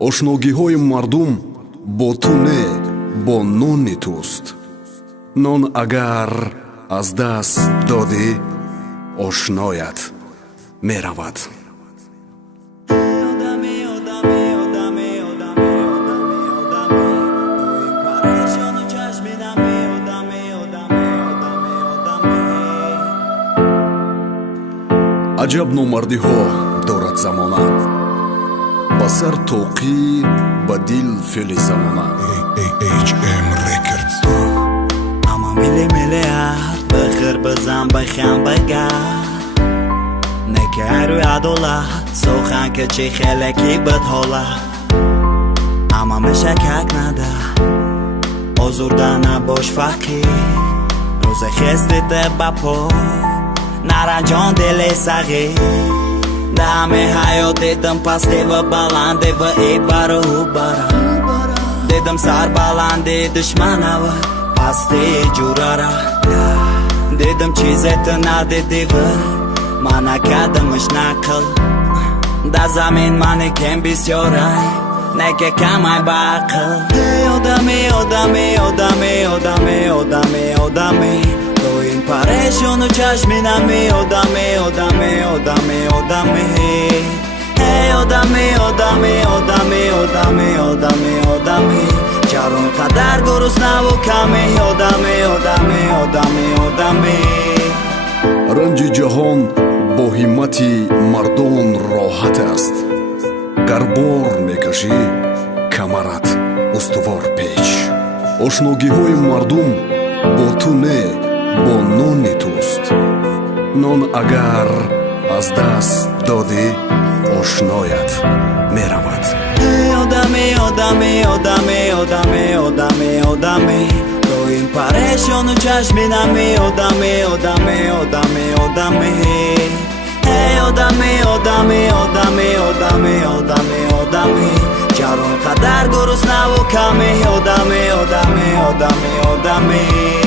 ошногиҳои мардум бо ту не бо нони туст. нон агар аз даст додӣ ошноят меравад. аҷаб номардиҳо дорад замона, ба сар тоқӣ ба дил феъли замона. HM Records. Ama miliard bixir bizan bixam bagard Nekaru adolat so'xan kichi xelaki bidholat Ama mishakak nada ozurdana bosh faqir Ro'za xestite bapo naranjon dili sag'ir Dame hayot dedim pasti va balandi va ibaru bara Dedim sar balandi dushmanava pasti jurara Dedim chizeti nadedi va mana kadimish naql Da zamin maniken bisyoray nega kamay baql Hey odami odami odami odami odami odami Doim pareshonu chashminami odami odami odami odami Hey odami odami odami odami odami odami Чарон қадар гуруснаву каме одаме одаме одаме одаме ранҷи ҷаҳон бо ҳиммати мардон роҳат аст. гар бор мекашӣ камарат устувор печ. ошногиҳои мардум бо ту не бо нони туст. нон агар аз даст додӣ ошноят меравад. Odame, odame, odame, odame, odame, odame Doim pareshonu chashminami odame, odame, odame, odame Hey odame, odame, odame, odame, odame, odame Charon qadar gurusnavu kame odame, odame, odame, odame